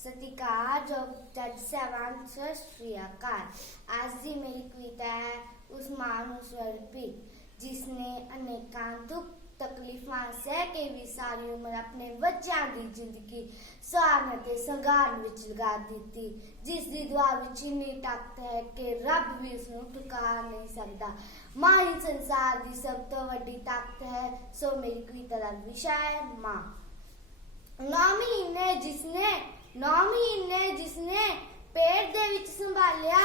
ਸਤਿਕਾਰ ਜੋ ਜੱਜ ਸਾਹਿਬਾਨ ਸਤਿ ਸ਼੍ਰੀ ਅਕਾਲ ਅੱਜ ਦੀ ਮੇਰੀ ਕਵਿਤਾ ਹੈ ਉਸ ਮਾਂ ਨੂੰ ਸਮਰਪਿਤ ਜਿਸ ਨੇ ਅਨੇਕਾਂ ਦੁੱਖ ਤਕਲੀਫਾਂ ਸਹਿ ਕੇ ਵੀ ਸਾਰੀ ਉਮਰ ਆਪਣੇ ਬੱਚਿਆਂ ਦੀ ਜ਼ਿੰਦਗੀ ਸਹਾਰਨ ਅਤੇ ਸੰਘਾਰ ਵਿੱਚ ਲਗਾ ਦਿੱਤੀ ਜਿਸ ਦੀ ਦੁਆ ਵਿੱਚ ਇੰਨੀ ਤਾਕਤ ਹੈ ਕਿ ਰੱਬ ਵੀ ਉਸ ਨੂੰ ਟੁਕਾ ਨਹੀਂ ਸਕਦਾ ਮਾਂ ਹੀ ਸੰਸਾਰ ਦੀ ਸਭ ਤੋਂ ਵੱਡੀ ਤਾਕਤ ਹੈ ਸੋ ਮੇਰੀ ਕਵਿਤਾ ਦਾ ਵਿਸ਼ਾ ਹੈ ਮਾਂ ਨੌ ਮਹੀਨੇ ਜਿਸਨੇ ਨੌ ਮਹੀਨੇ ਜਿਸਨੇ ਪੇਟ ਦੇ ਵਿੱਚ ਸੰਭਾਲਿਆ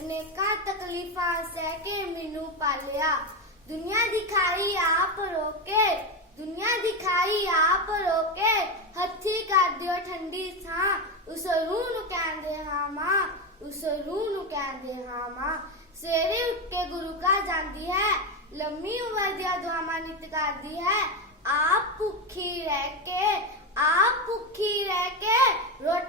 ਅਨੇਕਾਂ ਤਕਲੀਫਾਂ ਸਹਿ ਕੇ ਮੈਨੂੰ ਪਾਲਿਆ ਦੁਨੀਆ ਦੀ ਖਾਈ ਆਪ ਰੋਕੇ ਦੁਨੀਆ ਦੀ ਖਾਈ ਆਪ ਰੋਕੇ ਹੱਥੀ ਕਰ ਦਿਓ ਠੰਡੀ ਥਾਂ ਉਸ ਰੂਹ ਨੂੰ ਕਹਿੰਦੇ ਹਾਂ ਮਾਂ ਉਸ ਰੂਹ ਨੂੰ ਕਹਿੰਦੇ ਹਾਂ ਮਾਂ ਸਵੇਰੇ ਉੱਠ ਕੇ ਗੁਰੂ ਘਰ ਜਾਂਦੀ ਹੈ ਲੰਮੀ ਉਮਰ ਦੀਆਂ ਦੁਆਵਾਂ ਨਿਤ ਕਰਦੀ ਹੈ ਆਪ ਭੁੱਖੀ ਰਹਿ ਕੇ ਆਪ ਭੁੱਖੀ ਰਹਿ ਕੇ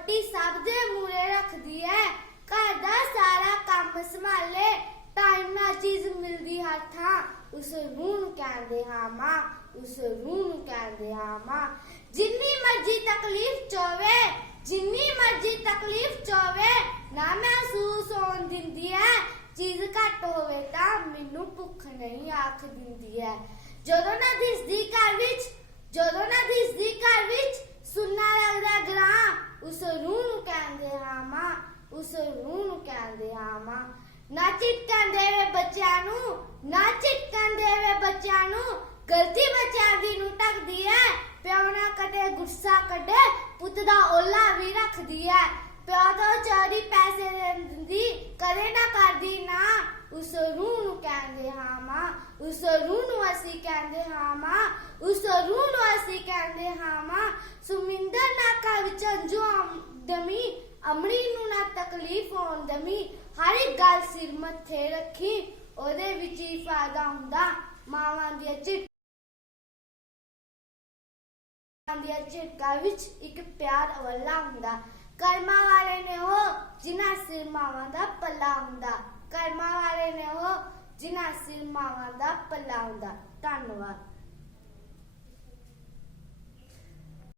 ਰੋਟੀ ਸਭ ਦੇ ਮੂਰੇ ਰੱਖਦੀ ਹੈ ਘਰ ਦਾ ਸਾਰਾ ਕੰਮ ਸੰਭਾਲੇ ਟਾਈਮ ਨਾਲ ਚੀਜ਼ ਮਿਲਦੀ ਹੱਥਾਂ। ਉਸ ਰੂਹ ਨੂੰ ਕਹਿੰਦੇ ਹਾਂ ਮਾਂ, ਉਸ ਰੂਹ ਨੂੰ ਕਹਿੰਦੇ ਹਾਂ ਮਾਂ। ਜਿੰਨੀ ਮਰਜ਼ੀ ਤਕਲੀਫ ਚੋਵੇ, ਜਿੰਨੀ ਮਰਜ਼ੀ ਤਕਲੀਫ ਚੋਵੇ, ਨਾ ਮਹਿਸੂਸ ਹੋਣ ਦਿੰਦੀ ਹੈ ਚੀਜ਼ ਘੱਟ ਹੋਵੇ ਤਾਂ ਮੈਨੂੰ ਭੁੱਖ ਨਹੀਂ ਆਖ ਦਿੰਦੀ ਹੈ ਜਦੋਂ ਨਾ ਦਿਸਦੀ ਘਰ ਵਿੱਚ, ਜਦੋਂ ਨਾ ਦਿਸਦੀ ਘਰ ਵਿੱਚ ਸੁੰਨਾ ਲੱਗਦਾ ਗਰਾਂ ਉਸ ਰੂਹ ਨੂੰ ਕਹਿੰਦੇ ਹਾਂ ਮਾਂ ਉਸ ਰੂਹ ਨੂੰ ਕਹਿੰਦੇ ਹਾਂ ਨਾ ਚਿੱਟਕਣ ਦੇਵੇ ਬੱਚਿਆਂ ਨੂੰ, ਨਾ ਚਿੱਟਕਣ ਦੇਵੇ ਬੱਚਿਆਂ ਨੂੰ। ਗਲਤੀ ਬੱਚਿਆਂ ਦੀ ਨੂੰ ਟਕਦੀ ਹੈ ਪਿਓ ਨਾ ਕਦੇ ਗੁੱਸਾ ਕੱਢੇ, ਪੁੱਤ ਦਾ ਓਲਾ ਵੀ ਰੱਖਦੀ ਹੈ ਪਿਓ ਤੋਂ ਚੋਰੀ ਪੈਸੇ ਦੇ ਦਿੰਦੀ, ਕਦੇ ਨਾ ਕਰਦੀ ਨਾ। ਉਸ ਰੂਹ ਨੂੰ ਕਹਿੰਦੇ ਹਾਂ ਮਾਂ ਉਸ ਰੂਹ ਨੂੰ ਅਸੀਂ ਕਹਿੰਦੇ ਹਾਂ ਮਾਂ ਉਸ ਰੂਹ ਨੂੰ ਅਸੀਂ ਕਹਿੰਦੇ ਹਾਂ ਮਾਂ ਸੁਮਿੰਦਰ ਨਾਕਾ ਵਿੱਚ ਅੰਜੂ ਅਮੜੀ ਨੂੰ ਨਾ ਤਕਲੀਫ ਹੋਣ ਦਮੀ, ਹਰ ਇੱਕ ਗੱਲ ਸਿਰ ਮੱਥੇ ਰੱਖੀ, ਉਹਦੇ ਵਿੱਚ ਹੀ ਫਾਇਦਾ ਹੁੰਦਾ। ਮਾਵਾਂ ਦੀਆਂ ਚਿੱਟ ਦੀਆਂ ਝਿੜਕਾਂ ਵਿੱਚ ਇੱਕ ਪਿਆਰ ਅਵੱਲਾ ਹੁੰਦਾ। ਕਰਮਾਂ ਵਾਲੇ ਨੇ ਉਹ ਜਿਨ੍ਹਾਂ ਸਿਰ ਮਾਵਾਂ ਦਾ ਪੱਲਾ ਹੁੰਦਾ। ਕਰਮਾਂ ਵਾਲੇ ਨੇ ਉਹ ਜਿਨ੍ਹਾਂ ਸਿਰ ਮਾਵਾਂ ਦਾ ਪੱਲਾ ਹੁੰਦਾ। ਧੰਨਵਾਦ।